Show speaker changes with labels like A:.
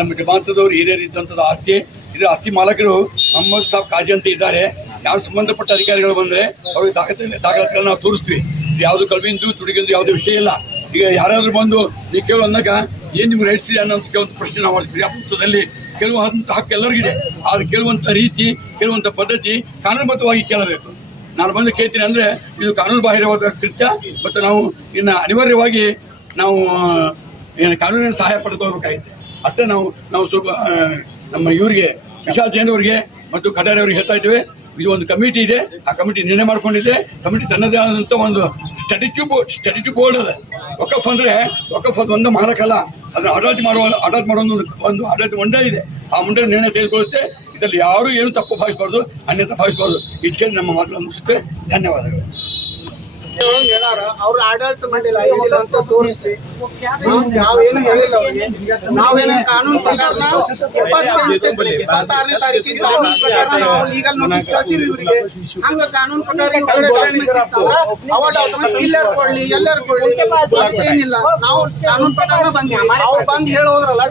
A: ನಮ್ಮ ಜಮಾತದವರು ಹಿರಿಯರು ಇದ್ದಂಥದ್ದು ಆಸ್ತಿ. ಇದರ ಆಸ್ತಿ ಮಾಲಕರು ನಮ್ಮ ಸಾಬ್ ಕಾಜಿ ಅಂತ ಇದ್ದಾರೆ. ಯಾವ ಸಂಬಂಧಪಟ್ಟ ಅಧಿಕಾರಿಗಳು ಬಂದರೆ ಅವ್ರಿಗೆ ದಾಖಲೆ ದಾಖಲಾತಿಗಳನ್ನ ನಾವು ತೋರಿಸ್ತೀವಿ. ಯಾವುದು ಕಲ್ವಿಂದು, ತುಡಿಗಿಂದು ಯಾವುದೇ ವಿಷಯ ಇಲ್ಲ. ಈಗ ಯಾರಾದರೂ ಬಂದು ನೀವು ಕೇಳು ಅಂದಾಗ ಏನು ನಿಮ್ಗೆ ರೈಟ್ಸ್ ಇದೆ ಅನ್ನೋ ಕೆಲವೊಂದು ಪ್ರಶ್ನೆ ನಾವು ಪುಸ್ತಕದಲ್ಲಿ ಕೇಳುವಂಥ ಹಕ್ಕು ಎಲ್ಲರಿಗಿದೆ. ಆದ್ರೆ ಕೇಳುವಂಥ ರೀತಿ ಕೇಳುವಂಥ ಪದ್ಧತಿ ಕಾನೂನುಬದ್ಧವಾಗಿ ಕೇಳಬೇಕು. ನಾನು ಬಂದು ಕೇಳ್ತೀನಿ ಅಂದರೆ ಇದು ಕಾನೂನು ಬಾಹಿರವಾದ ಕೃತ್ಯ ಮತ್ತು ನಾವು ಇನ್ನು ಅನಿವಾರ್ಯವಾಗಿ ನಾವು ಏನು ಕಾನೂನಿನ ಸಹಾಯ ಪಡೆದುಕೋಬೇಕಾಗಿದೆ ಅಷ್ಟೇ ನಾವು ನಾವು ಸ್ವಲ್ಪ ನಮ್ಮ ಇವರಿಗೆ, ವಿಶಾಲ್ ಜೈನ್ ಅವರಿಗೆ ಮತ್ತು ಖಡಾರಿ ಅವರಿಗೆ ಹೇಳ್ತಾ ಇದ್ದೇವೆ. ಇದು ಒಂದು ಕಮಿಟಿ ಇದೆ. ಆ ಕಮಿಟಿ ನಿರ್ಣಯ ಮಾಡ್ಕೊಂಡಿದೆ. ಕಮಿಟಿ ತನ್ನದೇ ಆದಂಥ ಒಂದು ಸ್ಟಡಿಟ್ಯೂ ಬೋರ್ಡ್ ಬೋರ್ಡ್ ಅದ. ವಕಫ್ ಅಂದರೆ, ವಕಫ್ ಅದು ಒಂದು ಮಾಲಕಲ್ಲ. ಅದನ್ನು ಆಡಳಿತ ಮಾಡುವ ಆಡಳಿತ ಮಾಡೋ ಒಂದು ಒಂದು ಆಡಳಿತ ಮಂಡಳಿ ಇದೆ. ಆ ಮಂಡಳಿ ನಿರ್ಣಯ ತೆಗೆದುಕೊಳ್ಳುತ್ತೆ. ಇದರಲ್ಲಿ ಯಾರು ಏನು ತಪ್ಪು ಭಾವಿಸಬಾರ್ದು ಅನ್ಯತ ಭಾವಿಸಬಾರ್ದು. ಇಷ್ಟೇ ನಮ್ಮ ಮಾತುಗಳನ್ನು ಮುಗಿಸುತ್ತೆ. ಧನ್ಯವಾದಗಳು.
B: ಅವ್ರ ಆಡಳಿತ ಮಾಡಿಲ್ಲ, ಏನಿಲ್ಲ ಅಂತ ತೋರಿಸಿ ನಾವ್- ನಾವೇನು ಹೇಳಿಲ್ಲ ಅವ್ರಿಗೆ. ನಾವೇನ ಕಾನೂನು ಪ್ರಕಾರ ಇಪ್ಪತ್ತಾರನೇ ತಾರೀಕಿಗೆ ಕಾನೂನು ಪ್ರಕಾರ ನಾವು ಲೀಗಲ್ ನೋಟಿಸ್ ಇವರಿಗೆ. ಹಂಗ ಕಾನೂನು ಪ್ರಕಾರ ಇಲ್ಲರ್ ಕೊಡ್ಲಿ ಎಲ್ಲಾರು ಕೊಡ್ಲಿ. ಏನಿಲ್ಲ. ನಾವು ಕಾನೂನು ಪ್ರಕಾರ ಬಂದ್ವಿ ಅವ್ರು ಬಂದು ಹೇಳೋದ್ರಲ್ಲ